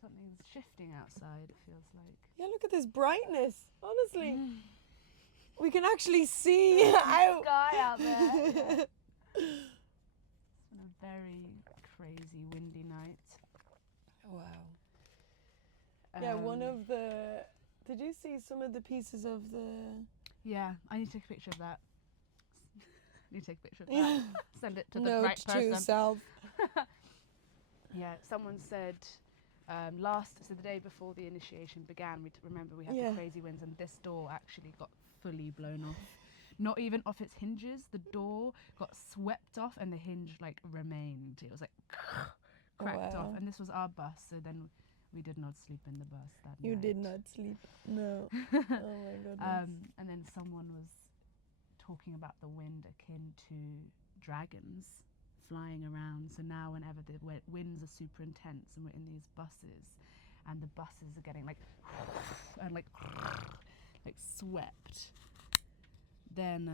something's shifting outside, it feels like. Yeah, look at this brightness. Honestly, we can actually see out. Sky out there. Yeah. It's been a very crazy windy night. Wow. Yeah, one Um, of the. Did you see some of the pieces of the? Yeah, I need to take a picture of that. I need to take a picture of that. Send it to the Note right to person. self. Yeah, someone said so the day before the initiation began, remember we had the crazy winds, and this door actually got fully blown off. Not even off its hinges, the door got swept off and the hinge like remained. It was like cracked off, and this was our bus, so then we did not sleep in the bus that night. You did not sleep. No. Oh my goodness. And then someone was talking about the wind akin to dragons flying around. So now whenever the winds are super intense and we're in these buses and the buses are getting like and like swept, then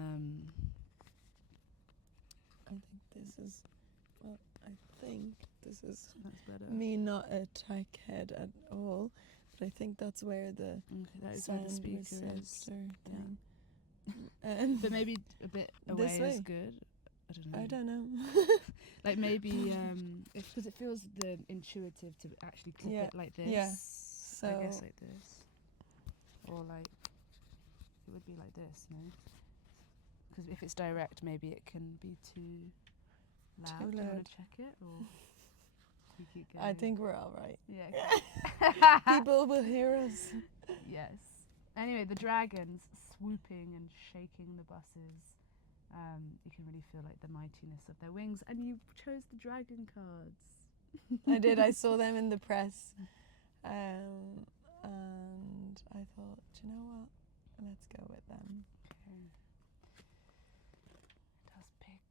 I think this is that's better. me not a tech head at all, but I think that's where the that is where the sound speaker is. receptor thing. But maybe a bit away is good. I don't know. Like maybe because it feels intuitive to actually clip it like this. Yeah. So I guess like this, or like it would be like this, no? Because if it's direct, maybe it can be too loud. Do you want to check it, or we keep going? I think we're all right. Yeah. People will hear us. Yes. Anyway, the dragons swooping and shaking the buses. You can really feel like the mightiness of their wings, and you chose the dragon cards. I did. I saw them in the press, and I thought, do you know what? Let's go with them. Okay. It does pick.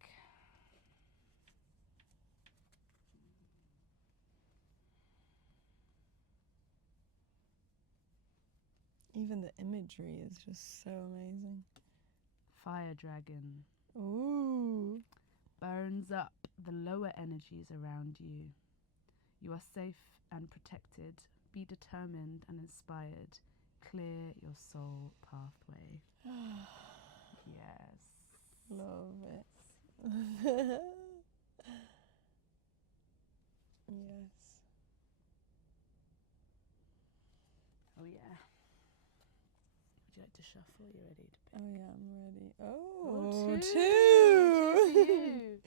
Even the imagery is just so amazing. Fire dragon. Ooh. Burns up the lower energies around you. You are safe and protected. Be determined and inspired. Clear your soul pathway. Yes. Love it. Yes. Oh yeah. Would you like to shuffle? You ready to pick? Oh yeah, I'm ready. Oh, two.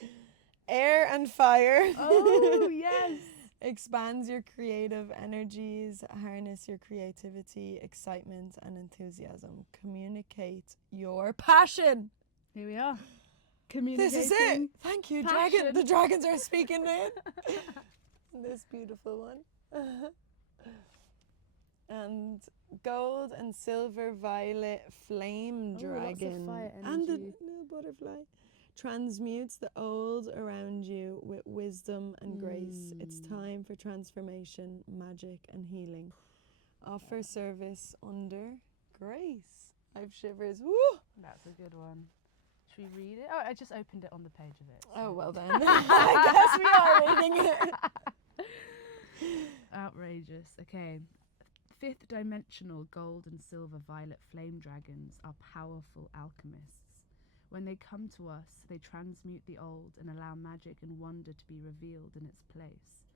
Air and fire. Oh yes. Expands your creative energies, harness your creativity, excitement and enthusiasm. Communicate your passion. Here we are. Communicating. This is it. Thank you, passion. dragon. The dragons are speaking in. This beautiful one. And gold and silver violet flame dragon. Lots of fire energy. And the little butterfly. Transmutes the old around you with wisdom and grace. It's time for transformation, magic and healing. Offer service under grace. I've shivers. Woo! That's a good one. Should we read it? Oh, I just opened it on the page of it. So. Oh, well then. I guess we are reading it. Outrageous. Okay. Fifth dimensional gold and silver violet flame dragons are powerful alchemists. When they come to us, they transmute the old and allow magic and wonder to be revealed in its place.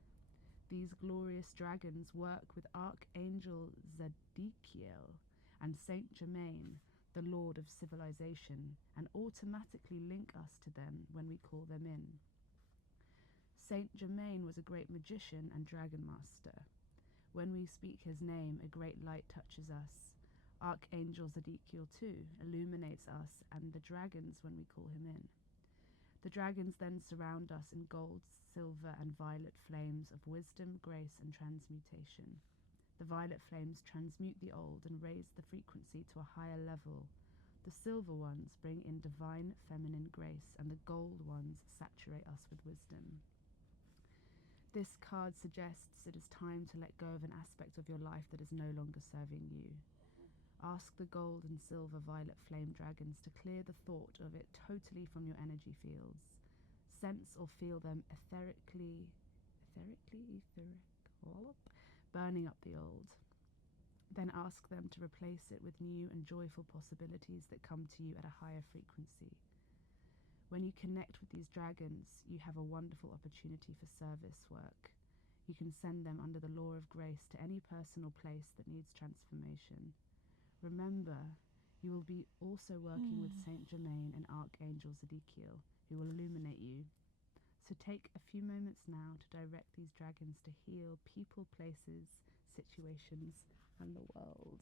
These glorious dragons work with Archangel Zadkiel and Saint Germain, the Lord of Civilization, and automatically link us to them when we call them in. Saint Germain was a great magician and dragon master. When we speak his name, a great light touches us. Archangel Zadkiel too illuminates us and the dragons when we call him in. The dragons then surround us in gold, silver and violet flames of wisdom, grace and transmutation. The violet flames transmute the old and raise the frequency to a higher level. The silver ones bring in divine feminine grace, and the gold ones saturate us with wisdom. This card suggests it is time to let go of an aspect of your life that is no longer serving you. Ask the gold and silver violet flame dragons to clear the thought of it totally from your energy fields. Sense or feel them etherical, burning up the old. Then ask them to replace it with new and joyful possibilities that come to you at a higher frequency. When you connect with these dragons, you have a wonderful opportunity for service work. You can send them under the law of grace to any person or place that needs transformation. Remember, you will be also working with Saint Germain and Archangel Zedekiel, who will illuminate you. So take a few moments now to direct these dragons to heal people, places, situations, and the world.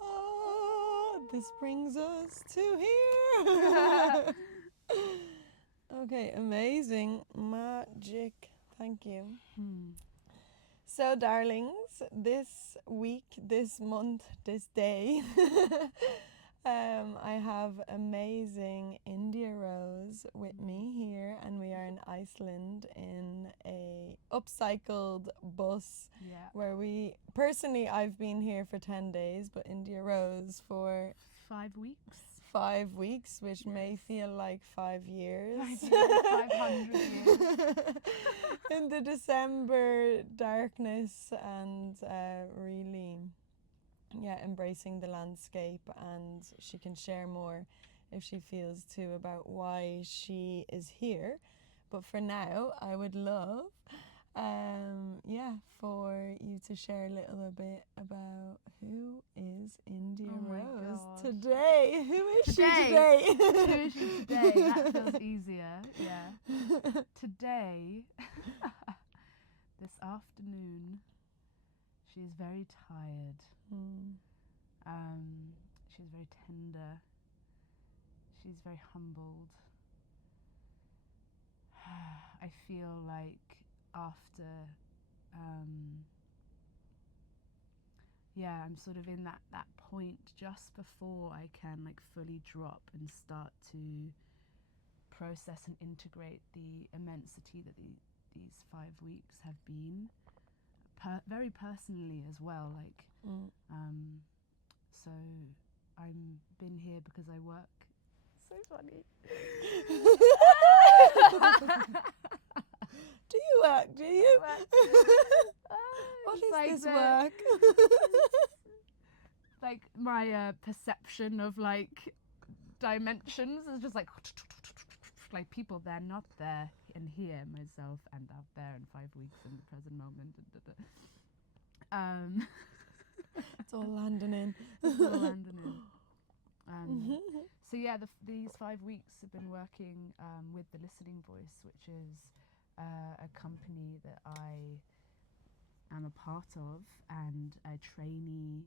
Oh, this brings us to here. Okay, amazing. Magic. Thank you. So, darlings, this week, this month, this day, I have amazing India Rose with me here, and we are in Iceland in a upcycled bus where I've been here for 10 days, but India Rose for 5 weeks. 5 weeks, which may feel like 5 years. 500 years. In the December darkness, and really, embracing the landscape. And she can share more if she feels to about why she is here. But for now, I would love for you to share a little bit about who is India Rose today. Who is she today? Who is she today? That feels easier, yeah. Today, this afternoon, she is very tired. She's very tender. She's very humbled. I feel like after I'm sort of in that point just before I can like fully drop and start to process and integrate the immensity that these 5 weeks have been, very personally as well, like so I'm been here because I work. So funny. Do you work? Do you? What is like this work? Like my perception of like dimensions is just like people there, not there, and here, myself, and out there in 5 weeks in the present moment. It's all landing in. It's all landing in. So yeah, these 5 weeks have been working with the Listening Voice, which is a company that I am a part of and a trainee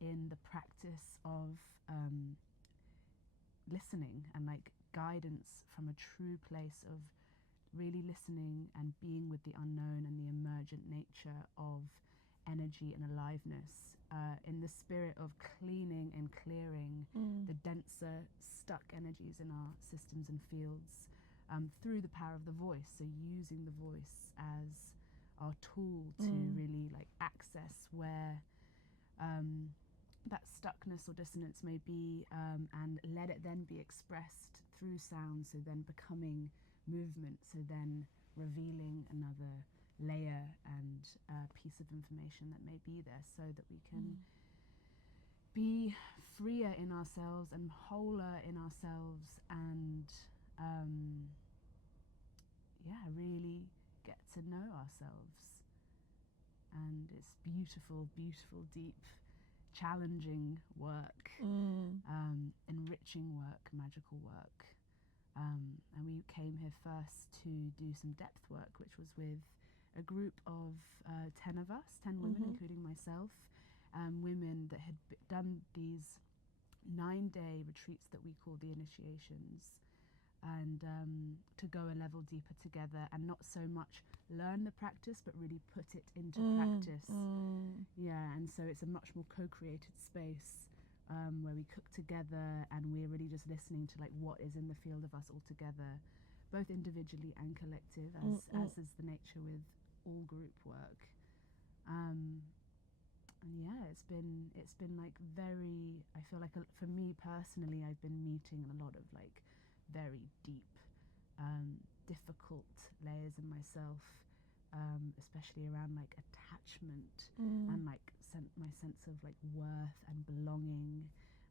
in the practice of listening and like guidance from a true place of really listening and being with the unknown and the emergent nature of energy and aliveness, in the spirit of cleaning and clearing the denser stuck energies in our systems and fields through the power of the voice. So using the voice as our tool to really like access where that stuckness or dissonance may be, and let it then be expressed through sound, so then becoming movement, so then revealing another layer and piece of information that may be there, so that we can be freer in ourselves and wholer in ourselves, and really get to know ourselves. And it's beautiful, beautiful, deep, challenging work, enriching work, magical work. And we came here first to do some depth work, which was with a group of 10 of us, 10 women, including myself, women that had done these 9-day retreats that we call the initiations, and to go a level deeper together and not so much learn the practice but really put it into practice. And so it's a much more co-created space where we cook together, and we're really just listening to like what is in the field of us all together, both individually and collective, as is the nature with all group work. And it's been like very, I feel like for me personally, I've been meeting a lot of like very deep, difficult layers in myself, especially around like attachment and like my sense of like worth and belonging,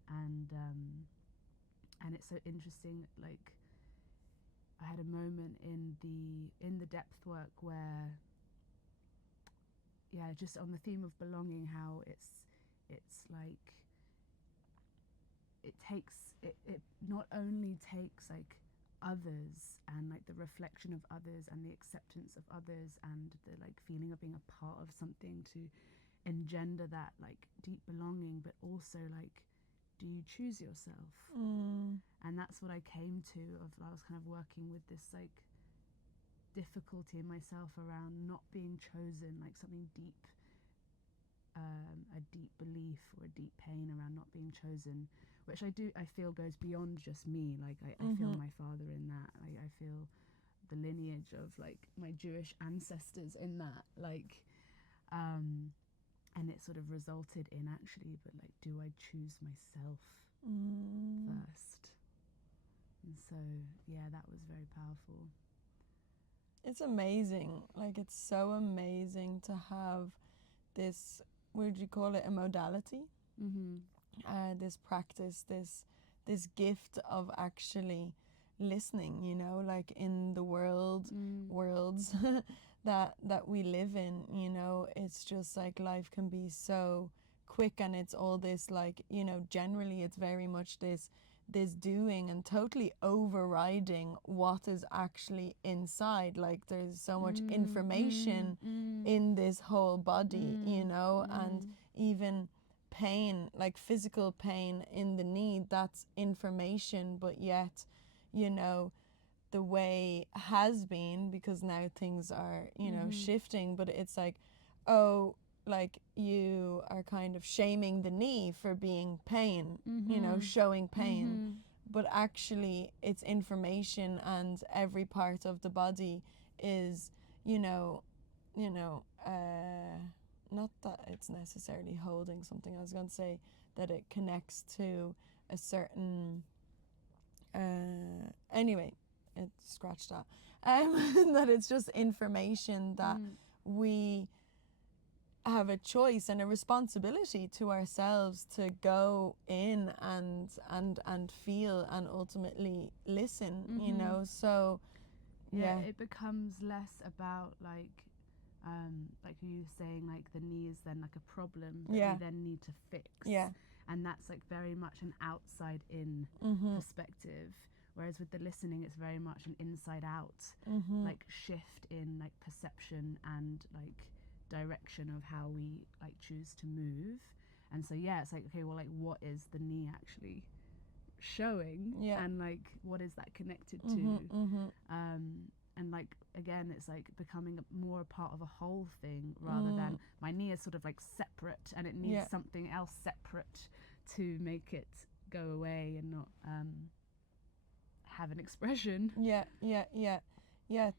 and it's so interesting. Like I had a moment in the depth work where, yeah, just on the theme of belonging, how it's like it not only takes like others and like the reflection of others and the acceptance of others and the like feeling of being a part of something to engender that like deep belonging, but also like, do you choose yourself? And that's what I came to. I was kind of working with this like difficulty in myself around not being chosen, like something deep, a deep belief or a deep pain around not being chosen, which I feel goes beyond just me. Like I feel my father in that. I feel the lineage of like my Jewish ancestors in that. Like, and it sort of resulted in actually, but like, do I choose myself first? And so, yeah, that was very powerful. It's amazing. Like, it's so amazing to have this, would you call it a modality? This practice, this gift of actually listening, you know, like in the worlds that we live in, you know. It's just like life can be so quick, and it's all this like, you know, generally it's very much this doing and totally overriding what is actually inside. Like there's so much information in this whole body, you know, and even pain, like physical pain in the knee, that's information. But yet, you know, the way has been, because now things are, you know, shifting, but it's like, oh, like you are kind of shaming the knee for being pain, you know, showing pain. But actually it's information, and every part of the body is, you know, not that it's necessarily holding something. I was going to say that it connects to a certain, anyway, it scratched that. That it's just information that we have a choice and a responsibility to ourselves to go in and feel and ultimately listen, you know. So yeah, it becomes less about like you were saying, like the knee is then like a problem that we then need to fix. And that's like very much an outside in perspective, whereas with the listening it's very much an inside out like shift in like perception and like direction of how we like choose to move. And so yeah, it's like, okay, well, like what is the knee actually showing, and like what is that connected to? And like again, it's like becoming more a part of a whole thing, rather than my knee is sort of like separate and it needs something else separate to make it go away and not have an expression.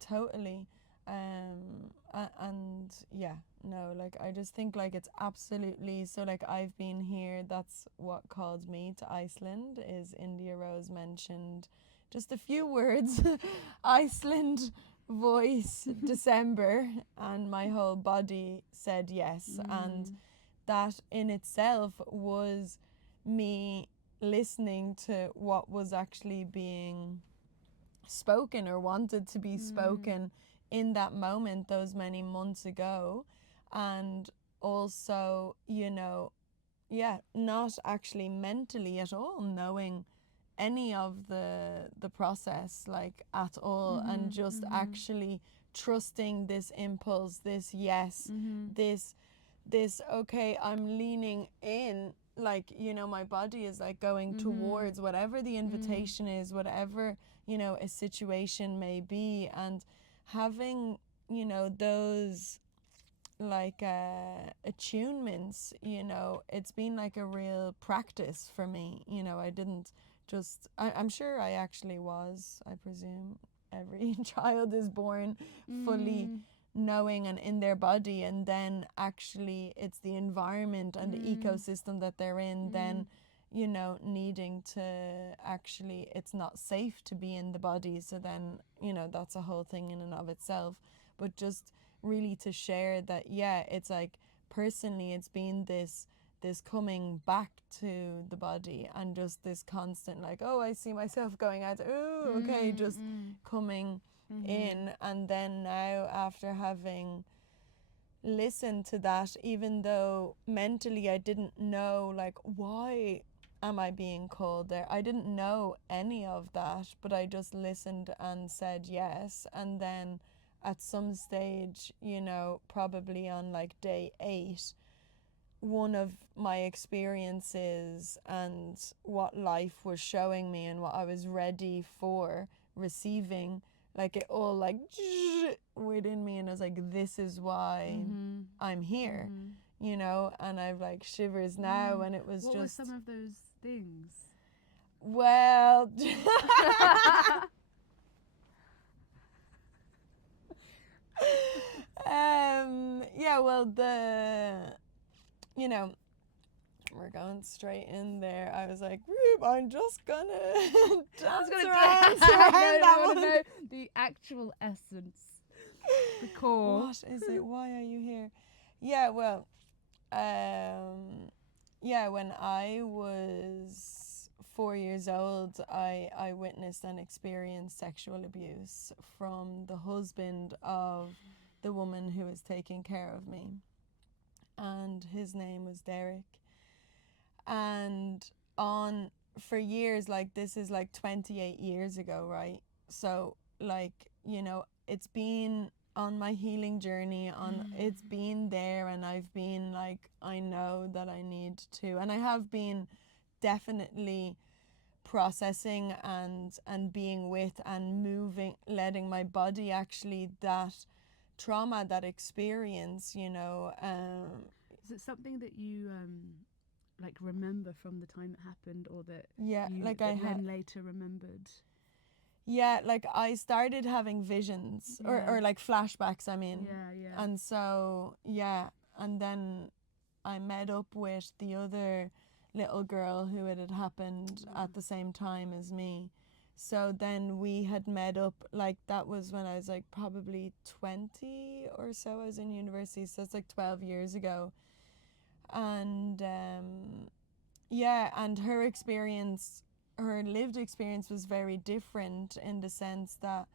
Totally. And yeah, no, like I just think like it's absolutely, so like I've been here, that's what called me to Iceland, is India Rose mentioned just a few words, Iceland, voice, December, and my whole body said yes. And that in itself was me listening to what was actually being spoken or wanted to be spoken in that moment those many months ago. And also, you know, not actually mentally at all knowing any of the process like at all, and just actually trusting this impulse, this yes, this okay, I'm leaning in, like, you know, my body is like going towards whatever the invitation is, whatever, you know, a situation may be. And having, you know, those like attunements, you know, it's been like a real practice for me, you know. I didn't just, I'm sure I actually was, I presume every child is born fully knowing and in their body, and then actually it's the environment and the ecosystem that they're in, then, you know, needing to actually, it's not safe to be in the body, so then, you know, that's a whole thing in and of itself. But just really to share that, it's like personally it's been this coming back to the body, and just this constant like, oh, I see myself going out, oh, okay, just coming in. And then now, after having listened to that, even though mentally I didn't know like, why am I being called there, I didn't know any of that, but I just listened and said yes. And then at some stage, you know, probably on like day 8, one of my experiences and what life was showing me and what I was ready for receiving, like it all like within me, and I was like, this is why I'm here, you know. And I've like shivers now. And it was what just, were some of those things? well, you know, we're going straight in there. I was like, I'm just gonna dance around that one. Know the actual essence, the core. What is it? Why are you here? Yeah, well, when I was 4 years old, I witnessed and experienced sexual abuse from the husband of the woman who was taking care of me. And his name was Derek. And for years, like this is like 28 years ago, right? So like, you know, it's been on my healing journey, it's been there, and I've been like, I know that I need to, and I have been definitely processing and being with and moving, letting my body actually, that trauma, that experience, you know. Is it something that you like remember from the time it happened, or that then later remembered? Yeah, like I started having visions or like flashbacks, I mean. Yeah. And so, and then I met up with the other little girl who it had happened at the same time as me. So then we had met up, like that was when I was like probably 20 or so. I was in university, so it's like 12 years ago. And and her lived experience was very different, in the sense that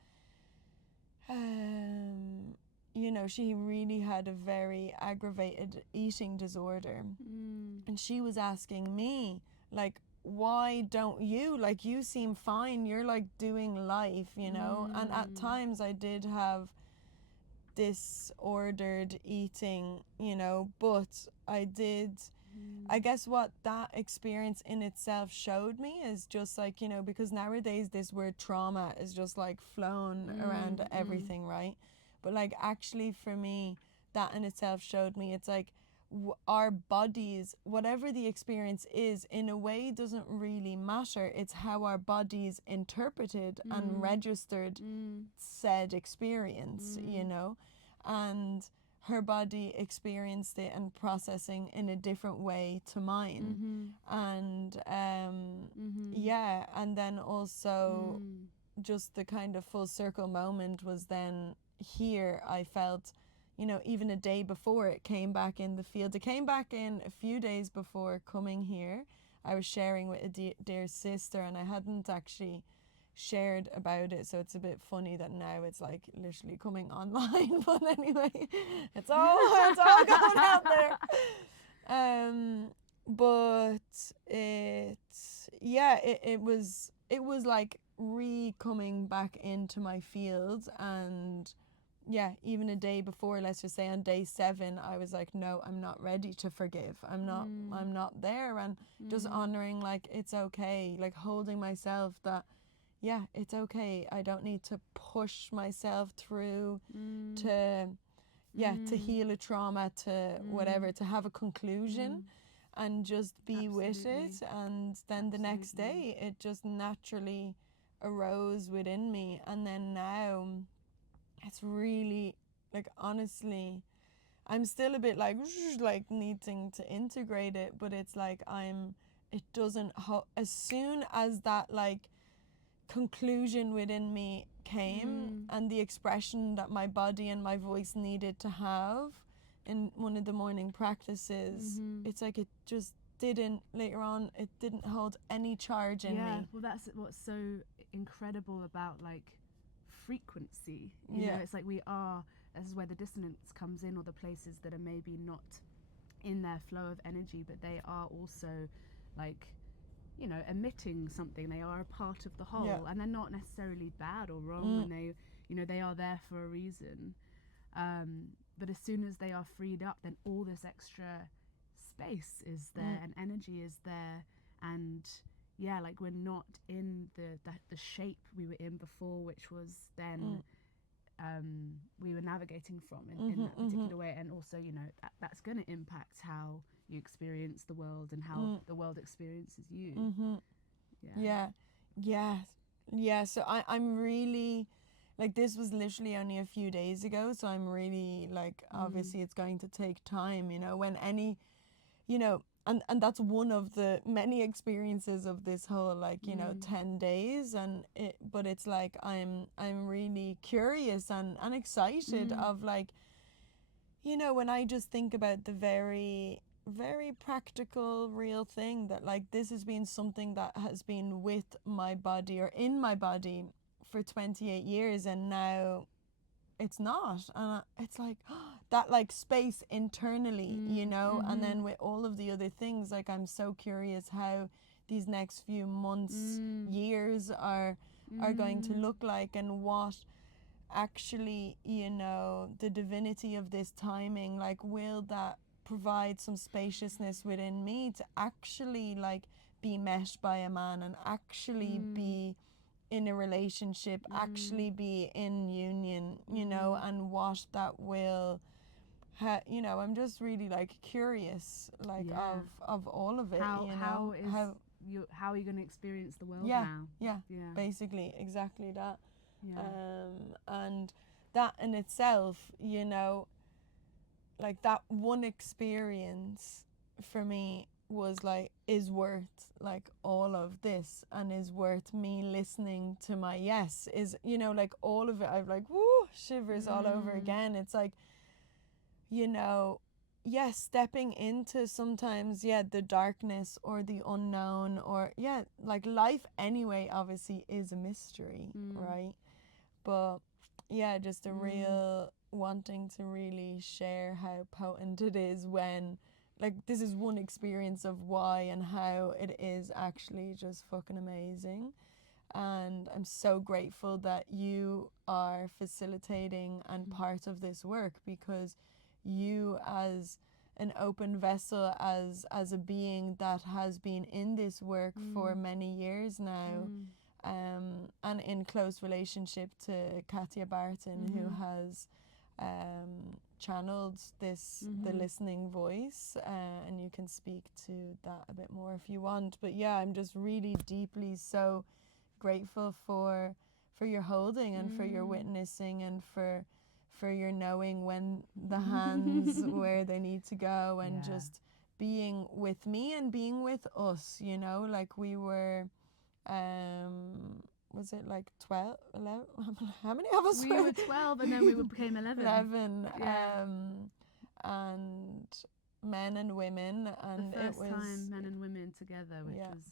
you know, she really had a very aggravated eating disorder. And she was asking me, like, why don't you, like, you seem fine, you're like doing life, you know. And at times I did have disordered eating, you know, but I guess what that experience in itself showed me is just like, you know, because nowadays this word trauma is just like flown around everything, right? But like actually for me, that in itself showed me, it's like our bodies, whatever the experience is, in a way doesn't really matter. It's how our bodies interpreted and registered said experience, you know. And her body experienced it and processing in a different way to mine. And and then also just the kind of full circle moment was then here. I felt, you know, even a day before it came back in the field. It came back in a few days before coming here. I was sharing with a dear sister, and I hadn't actually shared about it, so it's a bit funny that now it's like literally coming online. But anyway, it's all going out there. But it was like coming back into my field. And even a day before, let's just say on day 7, I was like, no, I'm not ready to forgive. I'm not there. And just honoring, like, it's okay, like holding myself that it's okay. I don't need to push myself through to heal a trauma, to whatever, to have a conclusion, and just be with it. And then the next day it just naturally arose within me. And then now it's really, like, honestly, I'm still a bit like needing to integrate it, but it's like as soon as that like conclusion within me came, and the expression that my body and my voice needed to have in one of the morning practices. It's like it just didn't, later on, it didn't hold any charge in me. Yeah, well, that's what's so incredible about like frequency. You know, it's like this is where the dissonance comes in, or the places that are maybe not in their flow of energy, but they are also like, you know, emitting something. They are a part of the whole, and they're not necessarily bad or wrong, and they, you know, they are there for a reason. But as soon as they are freed up, then all this extra space is there, and energy is there, and like we're not in the shape we were in before, which was then we were navigating from in that particular way. And also, you know, that's going to impact how you experience the world and how the world experiences you. So I'm really, like, this was literally only a few days ago, so I'm really like, obviously it's going to take time, you know, when any, you know, and that's one of the many experiences of this whole, like, you know, 10 days, but it's like I'm really curious and excited of, like, you know, when I just think about the very, very practical, real thing that, like, this has been something that has been with my body or in my body for 28 years, and now it's not. And it's like that, like, space internally, you know, and then with all of the other things, like, I'm so curious how these next few months, years are going to look like, and what actually, you know, the divinity of this timing, like, will that provide some spaciousness within me to actually, like, be meshed by a man and actually be in a relationship, actually be in union, you know, and what that will, you know, I'm just really, like, curious, like, of all of it, you know. How are you going to experience the world now? Basically, exactly that. And that in itself, you know, like, that one experience for me was like, is worth, like, all of this, and is worth me listening to my yes, is, you know, like, all of it. I've, like, woo, shivers all over again. It's like, you know, yes, stepping into sometimes, the darkness or the unknown, or like, life anyway obviously is a mystery, right? But just a real wanting to really share how potent it is when, like, this is one experience of why and how it is actually just fucking amazing. And I'm so grateful that you are facilitating and part of this work, because you, as an open vessel, as a being that has been in this work for many years now, and in close relationship to Katya Barton, who has channeled this, the listening voice, and you can speak to that a bit more if you want. But I'm just really deeply so grateful for your holding, and for your witnessing, and for your knowing when the hands where they need to go, and just being with me and being with us, you know, like, we were was it like 12, 11? How many of us we were 12, and then we became 11. And men and women, and the it first was time men and women together, which was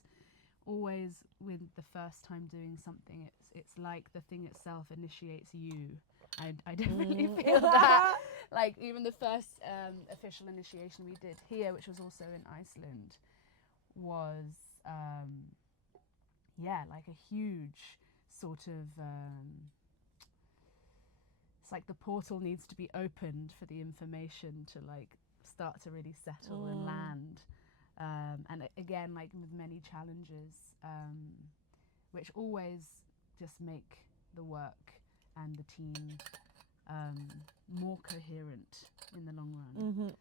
always, with the first time doing something, it's like the thing itself initiates you. I definitely feel that. Like, even the first official initiation we did here, which was also in Iceland, was like a huge sort of it's like the portal needs to be opened for the information to, like, start to really settle and land, and again, like, with many challenges, which always just make the work and the team more coherent in the long run.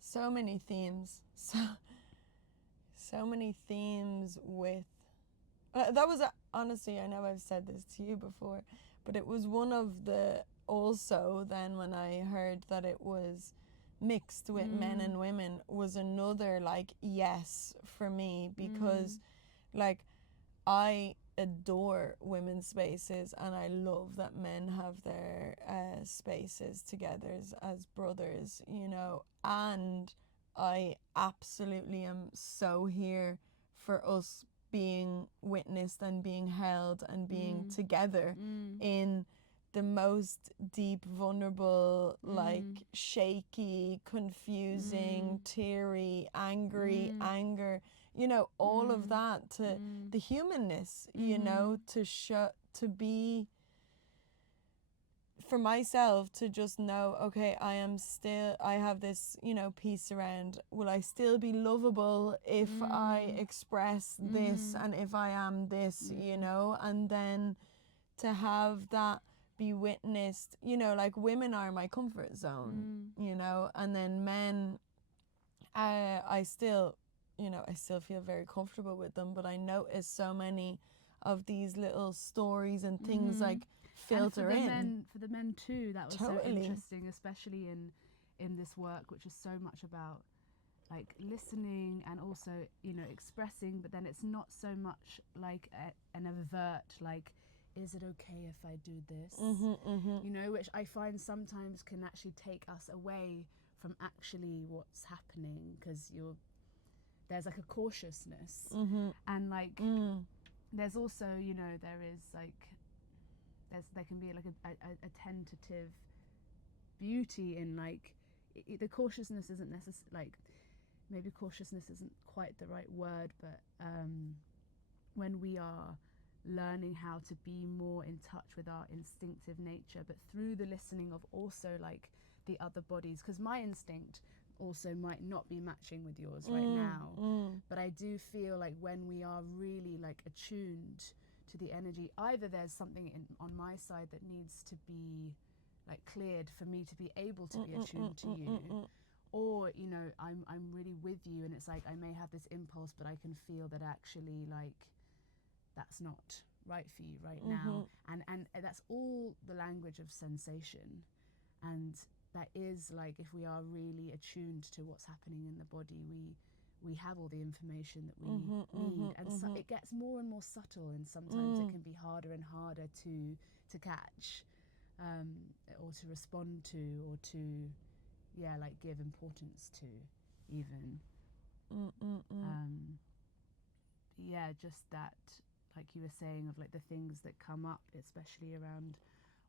So many themes, so many themes with that was honestly, I know I've said this to you before, but it was one of the, also then, when I heard that it was mixed with men and women was another like yes for me, because like I adore women's spaces, and I love that men have their spaces together as brothers, you know, and I absolutely am so here for us being witnessed and being held and being together in the most deep, vulnerable, like shaky, confusing, teary, angry, anger, you know, all of that, to the humanness, you know, to be, for myself, to just know, okay, I have this, you know, piece around, will I still be lovable if I express this and if I am this, you know, and then to have that be witnessed, you know, like women are my comfort zone, you know, and then men, I still feel very comfortable with them, but I notice so many of these little stories and things like filter in. For the men too, that was so interesting, especially in this work, which is so much about like listening and also, you know, expressing, but then it's not so much like an overt, like, is it okay if I do this? You know, which I find sometimes can actually take us away from actually what's happening, because there's like a cautiousness, and like there's also, you know, there can be like a tentative beauty in like the cautiousness isn't necessarily, like, maybe cautiousness isn't quite the right word, but when we are learning how to be more in touch with our instinctive nature, but through the listening of also like the other bodies, because my instinct also might not be matching with yours right now, but I do feel like when we are really like attuned to the energy, either there's something on my side that needs to be like cleared for me to be able to be attuned to you, or, you know, I'm really with you, and it's like I may have this impulse, but I can feel that actually like that's not right for you right now, and that's all the language of sensation. And that is like, if we are really attuned to what's happening in the body, we have all the information that we need, and so it gets more and more subtle, and sometimes it can be harder and harder to catch, or to respond to, or to like give importance to even. Just that, like you were saying, of like the things that come up, especially around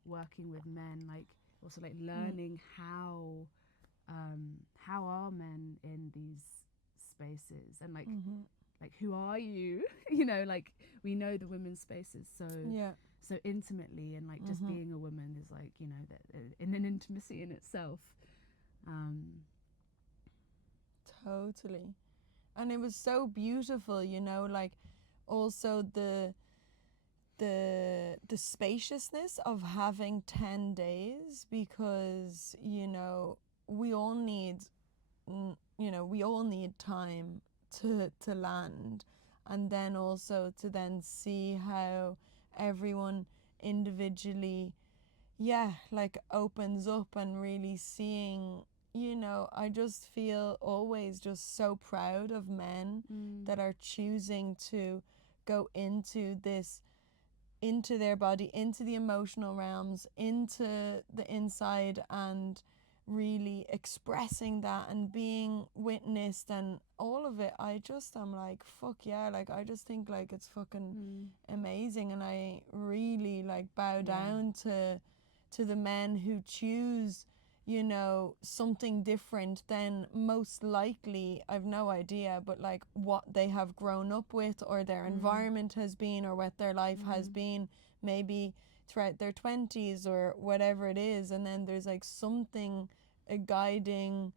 working with men, like also like learning how are men in these spaces, and like like who are you you know, like we know the women's spaces so intimately, and like just being a woman is like, you know, that in an intimacy in itself. Totally. And it was so beautiful, you know, like also the spaciousness of having 10 days, because, you know, we all need time to land, and then also to then see how everyone individually like opens up, and really seeing, you know, I just feel always just so proud of men that are choosing to go into their body, into the emotional realms, into the inside, and really expressing that and being witnessed and all of it. I just am like, fuck yeah, like I just think like it's fucking amazing, and I really like bow down to the men who choose, you know, something different than most likely, I've no idea, but like what they have grown up with, or their environment has been, or what their life has been, maybe throughout their 20s or whatever it is. And then there's like something, a guiding,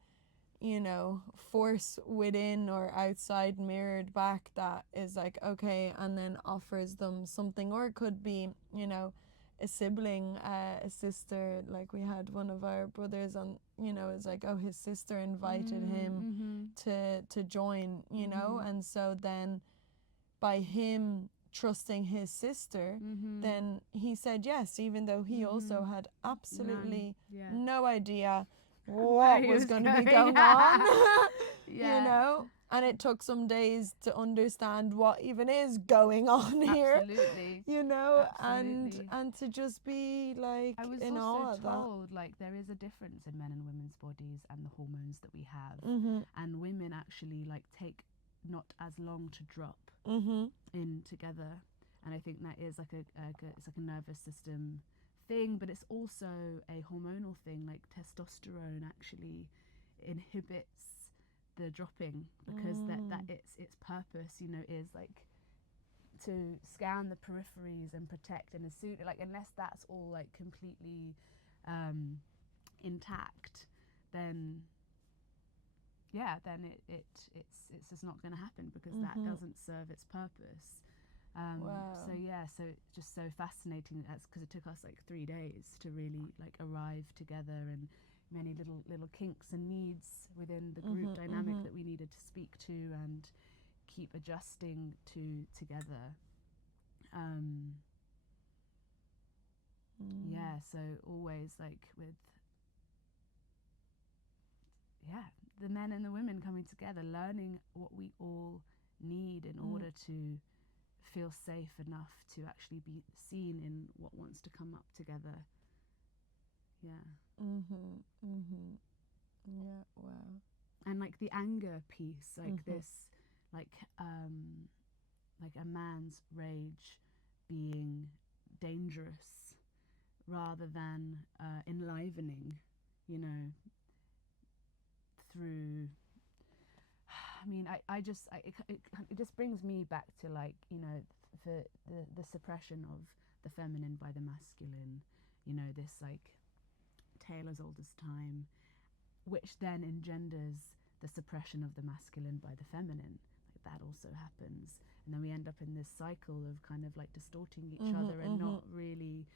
you know, force within or outside mirrored back that is like, okay, and then offers them something. Or it could be, you know, a sibling, a sister, like we had one of our brothers on, you know, it's like, oh, his sister invited him to join, you know, and so then by him trusting his sister, then he said yes, even though he also had absolutely no idea what he was was going to be going. going on. Yeah. You know, and it took some days to understand what even is going on here. Absolutely. You know, Absolutely. and to just be like I was in awe also of that. told like there is a difference in men and women's bodies and the hormones that we have, and women actually like take not as long to drop in together, and I think that is like it's like a nervous system thing, but it's also a hormonal thing. Like testosterone actually inhibits the dropping because that its purpose, you know, is like to scan the peripheries and protect, and as soon like unless that's all like completely intact, then it's just not going to happen because that doesn't serve its purpose. So it's just so fascinating. That's because it took us like 3 days to really like arrive together, and many little kinks and needs within the group dynamic that we needed to speak to and keep adjusting to together. So always like with the men and the women coming together, learning what we all need in order to feel safe enough to actually be seen in what wants to come up together. Wow. And like the anger piece, like this like a man's rage being dangerous rather than enlivening, you know, through I mean it just brings me back to like, you know, for the suppression of the feminine by the masculine, you know, this like tale as old as time, which then engenders the suppression of the masculine by the feminine. Like that also happens, and then we end up in this cycle of kind of like distorting each other and not really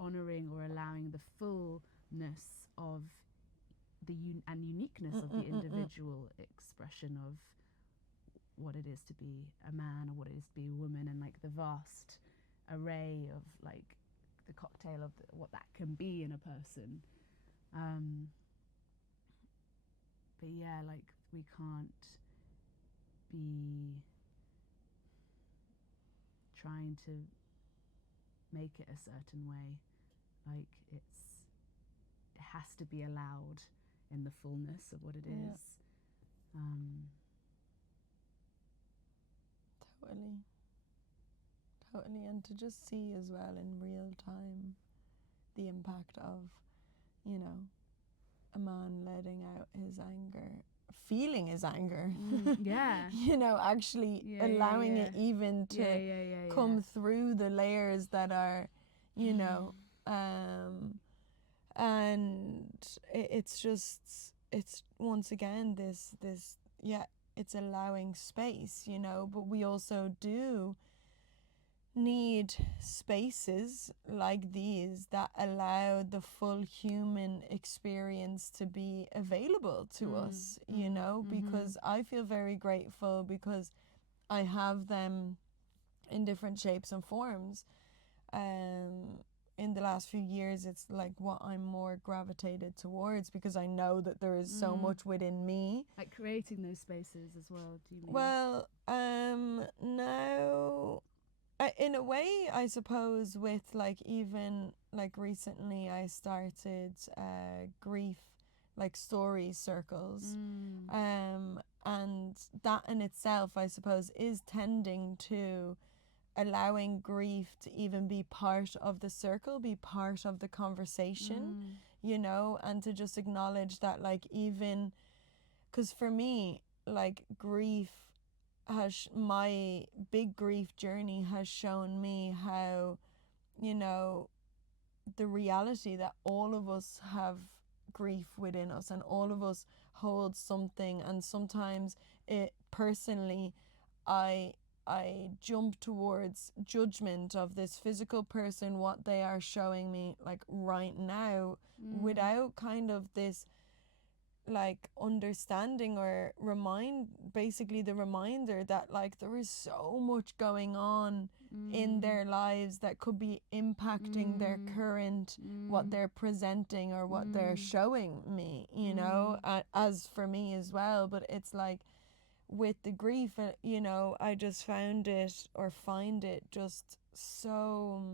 honouring or allowing the fullness of the uniqueness of the individual expression of what it is to be a man or what it is to be a woman, and like the vast array of like the cocktail of what that can be in a person. But yeah, like we can't be trying to make it a certain way. Like it has to be allowed in the fullness of what it is. Totally, and to just see as well in real time the impact of, you know, a man letting out his anger, feeling his anger, you know, actually allowing it even to come through the layers that are, you know, and it's just, it's once again this it's allowing space, you know, but we also do need spaces like these that allow the full human experience to be available to us, you know, because I feel very grateful because I have them in different shapes and forms. In the last few years, it's like what I'm more gravitated towards because I know that there is so much within me. Like creating those spaces as well, do you mean? Well, now, in a way, I suppose with like even like recently I started grief, like story circles. And that in itself, I suppose, is tending to allowing grief to even be part of the circle, be part of the conversation, you know, and to just acknowledge that, like, even because for me, like, grief has, my big grief journey has shown me how, you know, the reality that all of us have grief within us and all of us hold something, and sometimes it personally I jump towards judgment of this physical person, what they are showing me like right now, without kind of this like understanding or basically the reminder that like there is so much going on in their lives that could be impacting their current what they're presenting or what they're showing me, you know, as for me as well. But it's like with the grief, you know, I just find it just so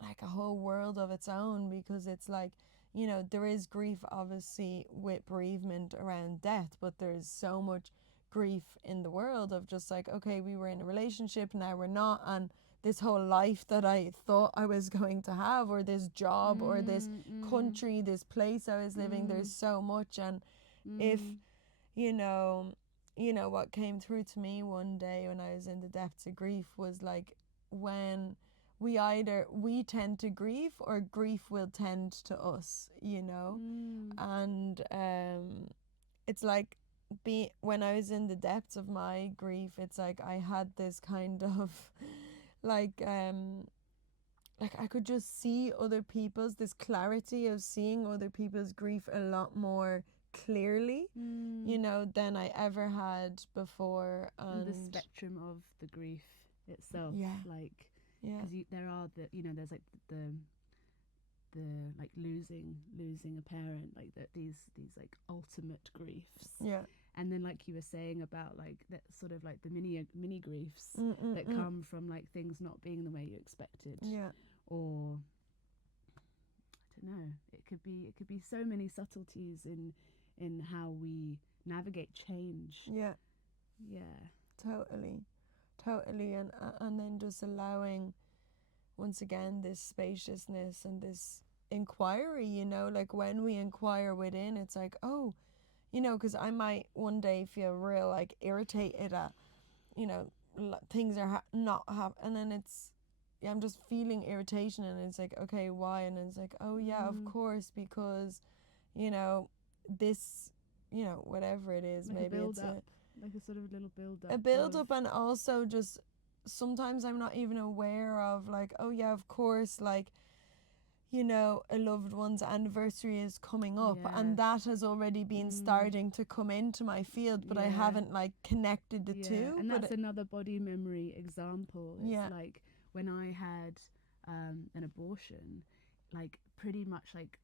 like a whole world of its own, because it's like, you know, there is grief obviously with bereavement around death, but there's so much grief in the world of just like, okay, we were in a relationship, now we're not, and this whole life that I thought I was going to have, or this job, or this country, this place I was living, there's so much. And if, you know, what came through to me one day when I was in the depths of grief was like, when we tend to grief or grief will tend to us, you know. And it's like, when I was in the depths of my grief, it's like I had this kind of like I could just see other people's, this clarity of seeing other people's grief a lot more clearly, you know, than I ever had before. And the spectrum of the grief itself, like, because there are the, you know, there's like the like losing a parent, like that, these like ultimate griefs, and then like you were saying about like that sort of like the mini griefs that come from like things not being the way you expected, or I don't know, it could be so many subtleties in how we navigate change. Totally. And then just allowing, once again, this spaciousness and this inquiry, you know, like when we inquire within, it's like, oh, you know, because I might one day feel real like irritated at, you know, things are not happening, and then it's, I'm just feeling irritation, and it's like, okay, why? And it's like, oh yeah, of course, because, you know, this, you know, whatever it is, like maybe it's like a sort of little a build up, and also just sometimes I'm not even aware of like, oh yeah, of course, like, you know, a loved one's anniversary is coming up, and that has already been starting to come into my field, but I haven't like connected the two. And that's another body memory example. It's like when I had an abortion, like pretty much like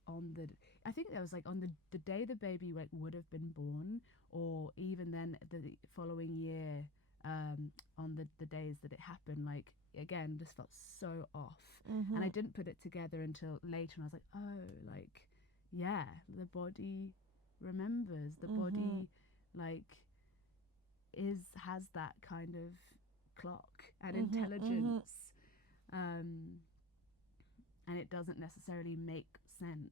I think that was like on the day the baby like would have been born, or even then the following year, on the days that it happened, like again just felt so off. And I didn't put it together until later, and I was like, oh, like, yeah, the body remembers, the body like has that kind of clock and intelligence, and it doesn't necessarily make sense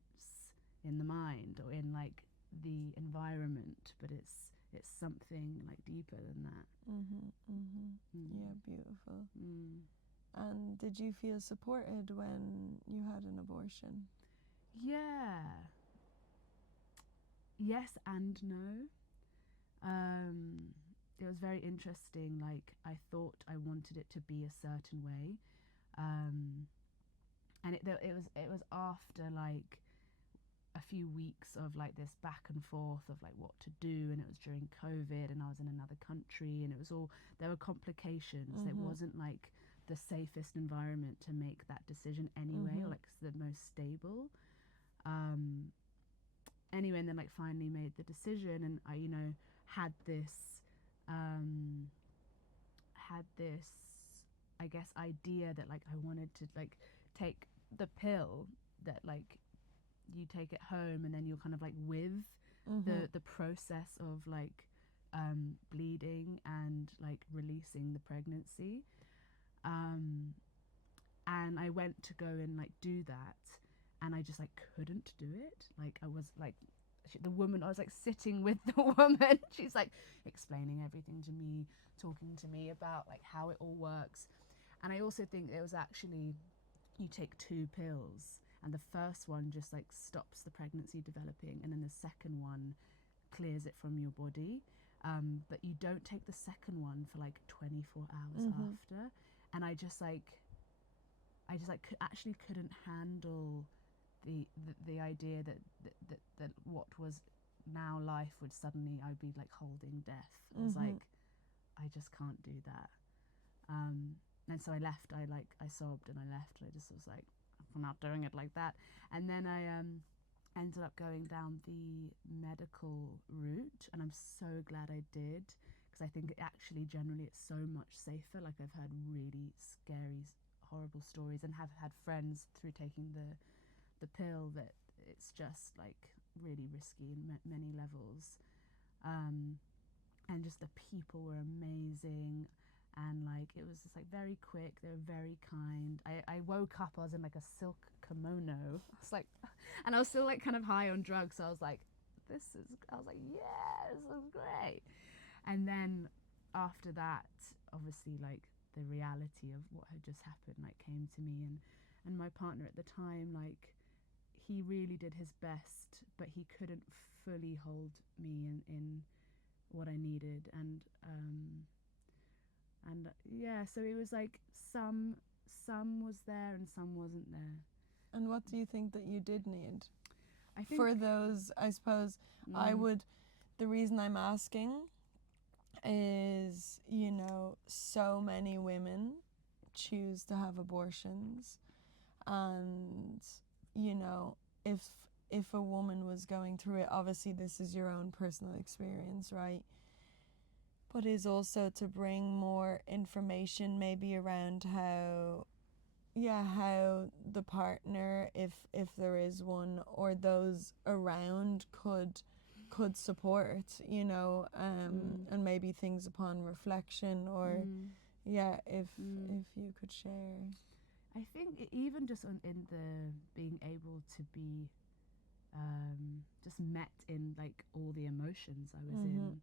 in the mind or in like the environment, but it's something like deeper than that. Yeah, beautiful. And did you feel supported when you had an abortion? Yeah. Yes and no. It was very interesting. Like, I thought I wanted it to be a certain way, and it was after like a few weeks of like this back and forth of like what to do, and it was during COVID, and I was in another country, and there were complications. It wasn't like the safest environment to make that decision anyway, or like the most stable. Anyway, and then like finally made the decision, and I, you know, had this I guess idea that like I wanted to like take the pill that like you take it home, and then you're kind of like with the process of like bleeding and like releasing the pregnancy. And I went to go and like do that, and I just like couldn't do it. Like I was like I was like sitting with the woman, she's like explaining everything to me, talking to me about like how it all works. And I also think it was actually, you take 2 pills, and the first one just like stops the pregnancy developing, and then the second one clears it from your body, but you don't take the second one for like 24 hours after. And I just like actually couldn't handle the idea that what was now life would suddenly, I'd be like holding death. I was like, I just can't do that. And so I left. I sobbed and I left. I just was like, I'm not doing it like that. And then I ended up going down the medical route, and I'm so glad I did, because I think actually generally it's so much safer. Like, I've heard really scary, horrible stories, and have had friends through taking the pill that it's just like really risky in many levels. And just the people were amazing, and like it was just like very quick. They were very kind. I woke up, I was in like a silk kimono. I was like, and I was still like kind of high on drugs, so I was like, I was like, yeah, this is great. And then after that, obviously, like the reality of what had just happened like came to me, and my partner at the time, like, he really did his best, but he couldn't fully hold me in what I needed. And yeah, so it was like some was there and some wasn't there. And what do you think that you did need? I think For those, I suppose, the reason I'm asking is, you know, so many women choose to have abortions, and, you know, if a woman was going through it, obviously this is your own personal experience, right? But is also to bring more information maybe around how the partner, if there is one, or those around could support, you know, and maybe things upon reflection, or if you could share. I think even just in the being able to be just met in like all the emotions I was in.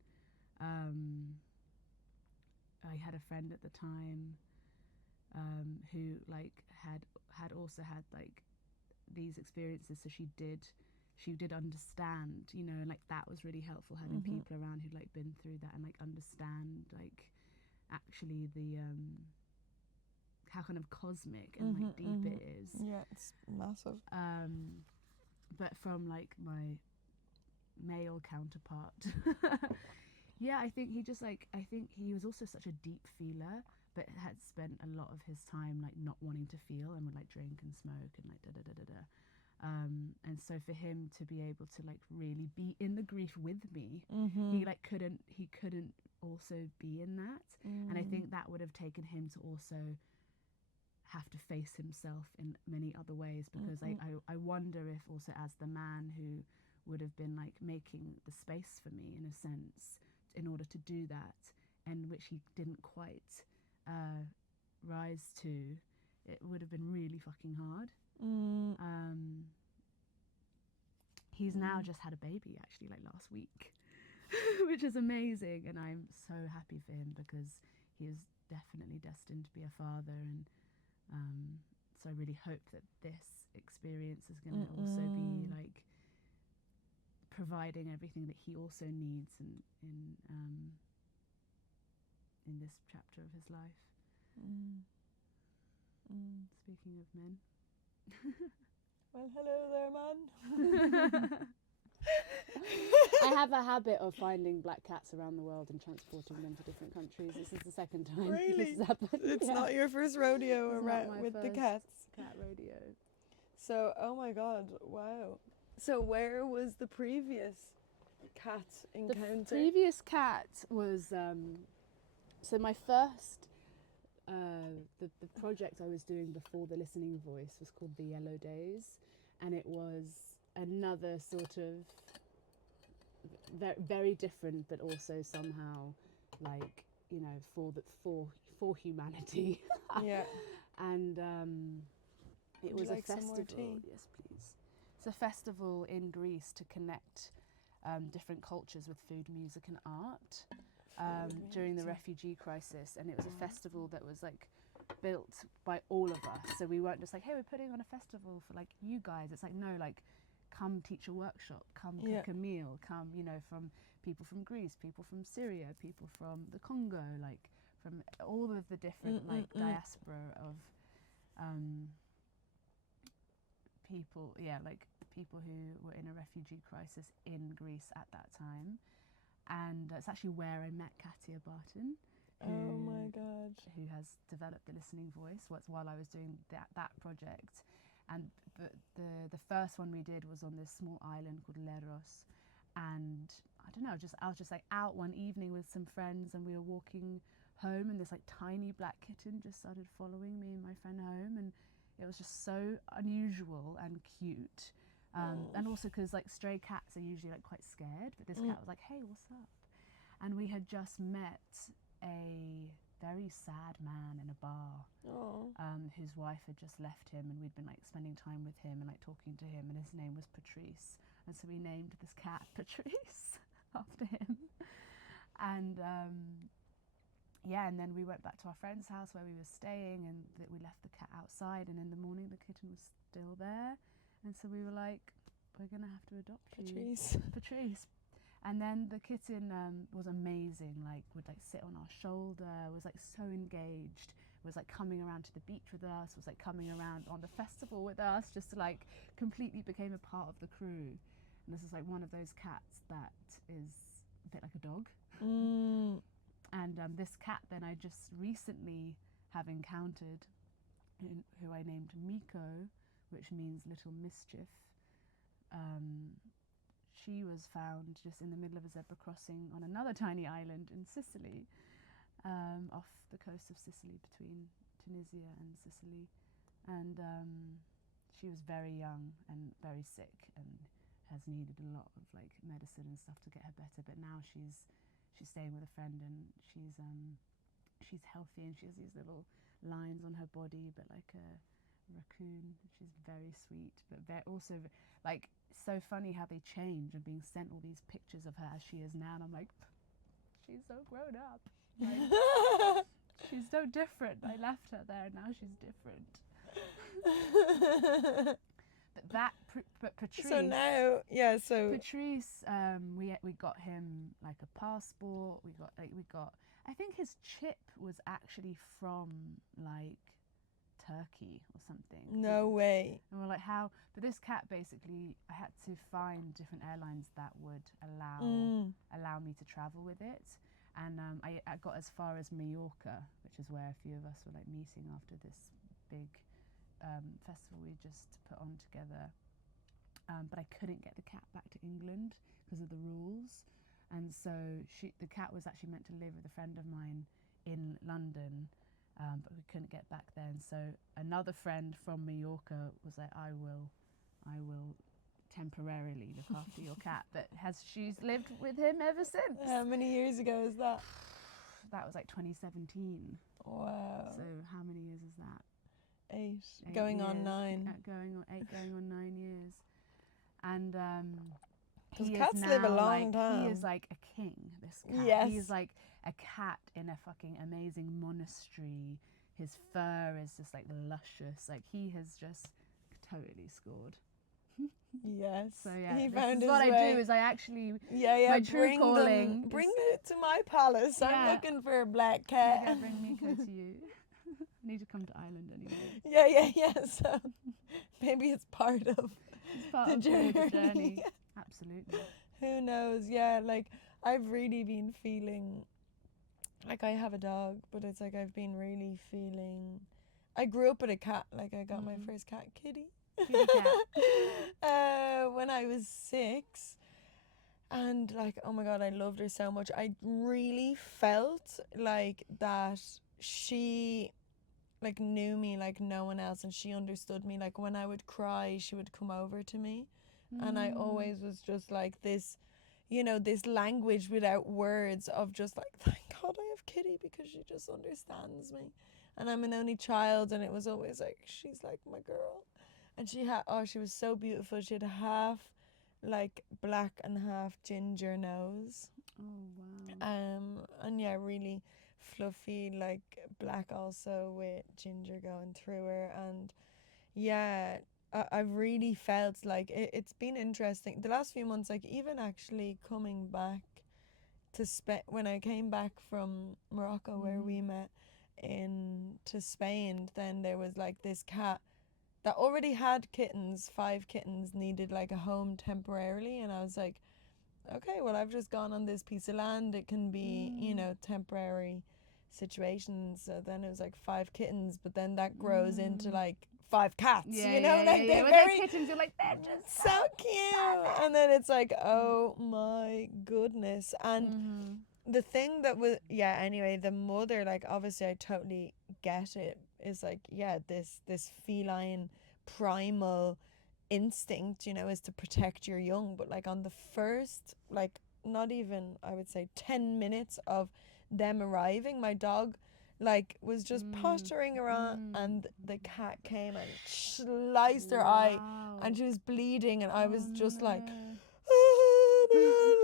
I had a friend at the time who like had also had like these experiences, so she did understand, you know, and like that was really helpful, having people around who'd like been through that and like understand like actually the how kind of cosmic and like deep it is. Yeah, it's massive. But from like my male counterpart, yeah, I think he was also such a deep feeler, but had spent a lot of his time like not wanting to feel, and would like drink and smoke and like da. And so for him to be able to like really be in the grief with me, he couldn't also be in that. And I think that would have taken him to also have to face himself in many other ways, because I wonder if also as the man who would have been like making the space for me in a sense in order to do that, and which he didn't quite rise to, it would have been really fucking hard. He's now just had a baby actually like last week, which is amazing, and I'm so happy for him, because he is definitely destined to be a father. And so I really hope that this experience is going to also be like providing everything that he also needs in this chapter of his life. Speaking of men. Well, hello there, man. I have a habit of finding black cats around the world and transporting them to different countries. This is the second time Really? this has happened. It's not your first rodeo It's around not my with the first cats. Cat rodeo. So, oh my god, wow. So where was the previous cat encounter? The previous cat was so my first the project I was doing before the listening voice was called The Yellow Days, and it was another sort of very different, but also somehow like, you know, for humanity. Yeah. And it was like a festival. some more tea? Yes, please. It's a festival in Greece to connect different cultures with food, music, and art during the refugee crisis. And it was a festival that was like built by all of us. So we weren't just like, hey, we're putting on a festival for like you guys. It's like, no, like, come teach a workshop, come cook a meal, come, you know, from people from Greece, people from Syria, people from the Congo, like from all of the different like diaspora of people, like people who were in a refugee crisis in Greece at that time. And it's actually where I met Katia Barton, Oh my God. who has developed the listening voice while I was doing that project. And the first one we did was on this small island called Leros. And I don't know, I was just like out one evening with some friends, and we were walking home, and this like tiny black kitten just started following me and my friend home, and it was just so unusual and cute. And also because like stray cats are usually like quite scared, but this cat was like, hey, what's up? And we had just met a very sad man in a bar, whose wife had just left him, and we'd been like spending time with him and like talking to him, and his name was Patrice, and so we named this cat Patrice after him. And yeah, and then we went back to our friend's house where we were staying, and we left the cat outside, and in the morning the kitten was still there, and so we were like, we're gonna have to adopt Patrice. And then the kitten was amazing, like would like sit on our shoulder, was like so engaged, was like coming around to the beach with us, was like coming around on the festival with us, just like completely became a part of the crew. And this is like one of those cats that is a bit like a dog. And this cat then I just recently have encountered, who I named Miko, which means little mischief. She was found just in the middle of a zebra crossing on another tiny island in Sicily, off the coast of Sicily, between Tunisia and Sicily. And she was very young and very sick and has needed a lot of like medicine and stuff to get her better. But now she's staying with a friend, and she's healthy, and she has these little lines on her body, but like a raccoon. She's very sweet, but also like so funny how they change, and being sent all these pictures of her as she is now, and I'm like, she's so grown up, like, she's so different. I left her there and now she's different. But Patrice, so now Patrice, we got him like a passport, we got I think his chip was actually from like Turkey or something. No way. And we're like, how? But this cat, basically, I had to find different airlines that would allow me to travel with it. And I got as far as Mallorca, which is where a few of us were like meeting after this big festival we just put on together. But I couldn't get the cat back to England because of the rules. And so the cat was actually meant to live with a friend of mine in London. But we couldn't get back there, and so another friend from Mallorca was like, I will temporarily look after your cat. But she's lived with him ever since. How many years ago is that? That was like 2017. Wow. So how many years is that? 8 going years. on 9. Going on 9 years. And cats live a long time. He is like a king, this cat. Yes. He is like a cat in a fucking amazing monastery. His fur is just like luscious. Like he has just totally scored. Yes. So yeah, he this found is his what way. I do is I actually my true bring calling. Bring it to my palace. Yeah. I'm looking for a black cat. Yeah, bring Miko to you. I need to come to Ireland anyway. Yeah. So maybe it's part of the journey. Absolutely. Who knows? Yeah, like I've really been feeling like I have a dog, but it's like I've been really feeling. I grew up with a cat. Like I got my first cat, Kitty. Kitty cat. When I was 6, and like, oh my god, I loved her so much. I really felt like that she like knew me like no one else, and she understood me. Like when I would cry, she would come over to me, and I always was just like this, you know, this language without words of just like, thank God I have Kitty because she just understands me. And I'm an only child, and it was always like, she's like my girl. And she was so beautiful. She had half like black and half ginger nose. Oh wow. And yeah, really fluffy, like black also with ginger going through her. And yeah, I've really felt like it's been interesting the last few months, like even actually coming back to Spain. When I came back from Morocco where we met to Spain, then there was like this cat that already had kittens, 5 kittens, needed like a home temporarily, and I was like, okay, well, I've just gone on this piece of land. It can be, you know, temporary situations. So then it was like 5 kittens, but then that grows into like 5 cats, you know, like they're When very they're kittens, you're like, they're just so cute. And then it's like, oh my goodness. And the thing that was, yeah, anyway, the mother, like, obviously I totally get it, is like, yeah, this feline primal instinct, you know, is to protect your young. But like on the first, like, not even, I would say, 10 minutes of them arriving, my dog like was just pottering around, and the cat came and sliced her eye, and she was bleeding, and I was just like,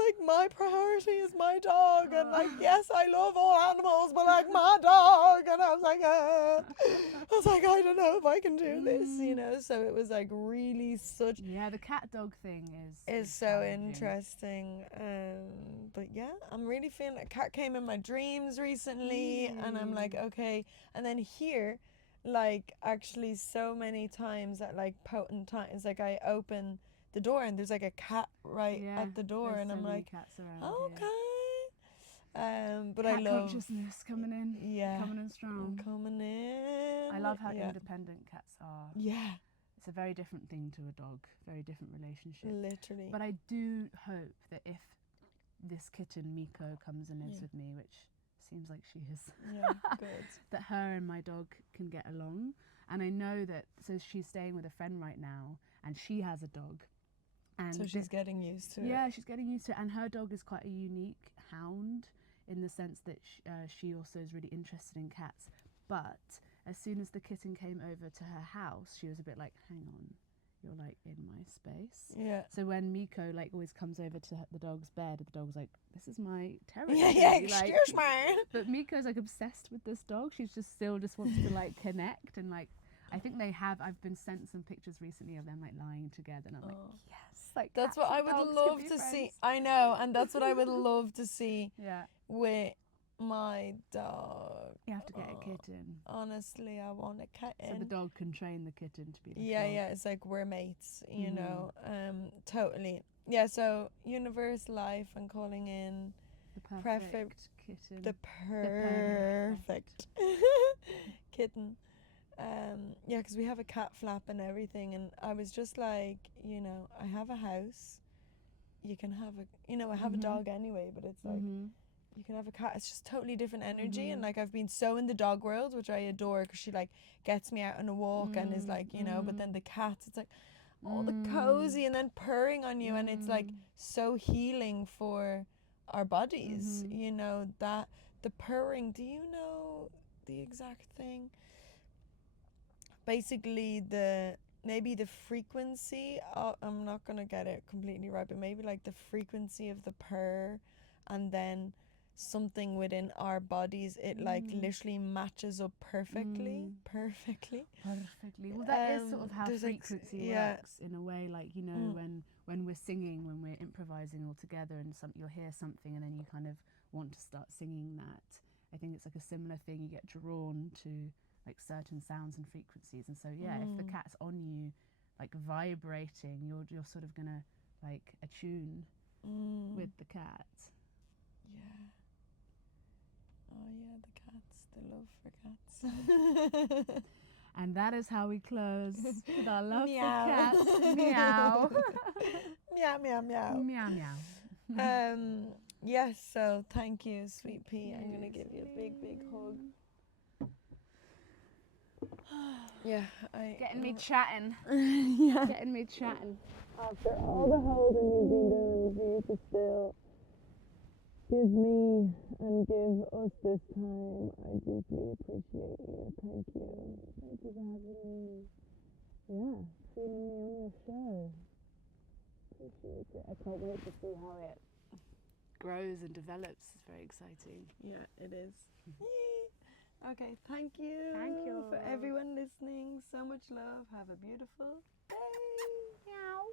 like, my priority is my dog, and like, yes, I love all animals, but like my dog. And I was like, I don't know if I can do this, you know. So it was like really such, the cat dog thing is so challenging. interesting. But yeah, I'm really feeling, a cat came in my dreams recently, and I'm like, okay. And then here, like, actually so many times at like potent times, like I open the door and there's like a cat right at the door, and I'm like, cats around okay. But cat I love consciousness coming in strong. Coming in. I love how independent cats are. Yeah. It's a very different thing to a dog, very different relationship. Literally. But I do hope that if this kitten Miko comes and lives with me, which seems like she is, good. that her and my dog can get along. And I know that, so she's staying with a friend right now, and she has a dog. And so she's getting used to it. Yeah, she's getting used to it. And her dog is quite a unique hound in the sense that she also is really interested in cats. But as soon as the kitten came over to her house, she was a bit like, hang on, you're like in my space. Yeah. So when Miko like always comes over to the dog's bed, the dog's like, this is my territory. Yeah, excuse me. But Miko's like obsessed with this dog. She's just still just wants to like connect, and like, I think I've been sent some pictures recently of them like lying together, and I'm like, yes, like that's what I would love to see. I know, and that's what I would love to see. Yeah. With my dog. You have to get a kitten. Honestly, I want a kitten. So the dog can train the kitten to be the dog. Yeah, it's like we're mates, you know. Totally. Yeah, so universe, life, and calling in the perfect kitten. The perfect kitten. Yeah, because we have a cat flap and everything, and I was just like, you know, I have a house. You can have I have a dog anyway, but it's like, you can have a cat. It's just totally different energy, and like I've been so in the dog world, which I adore, because she like gets me out on a walk and is like, you know. But then the cats, it's like all the cozy, and then purring on you, and it's like so healing for our bodies, you know, that the purring. Do you know the exact thing? Basically, maybe the frequency, I'm not gonna get it completely right, but maybe like the frequency of the purr, and then something within our bodies, it like literally matches up perfectly. Well, that is sort of how frequency works in a way, like, you know, when we're singing, when we're improvising all together, and you'll hear something and then you kind of want to start singing that. I think it's like a similar thing. You get drawn to like certain sounds and frequencies, and so if the cat's on you, like vibrating, you're sort of gonna like attune with the cat. Yeah. Oh yeah, the cats, the love for cats. And that is how we close with our love for cats. Meow. Meow meow meow. Meow meow. Yes, so thank you, sweet pea. I'm gonna give you a big hug. Yeah, getting me chatting. Getting me chatting. After all the holding you've been doing, for you to still give me and give us this time, I deeply appreciate you. Thank you. Thank you for having me. Yeah, feeling me on your show. Appreciate it. I can't wait to see how it grows and develops. It's very exciting. Yeah, it is. Okay, thank you. Thank you for everyone listening. So much love. Have a beautiful day. Meow.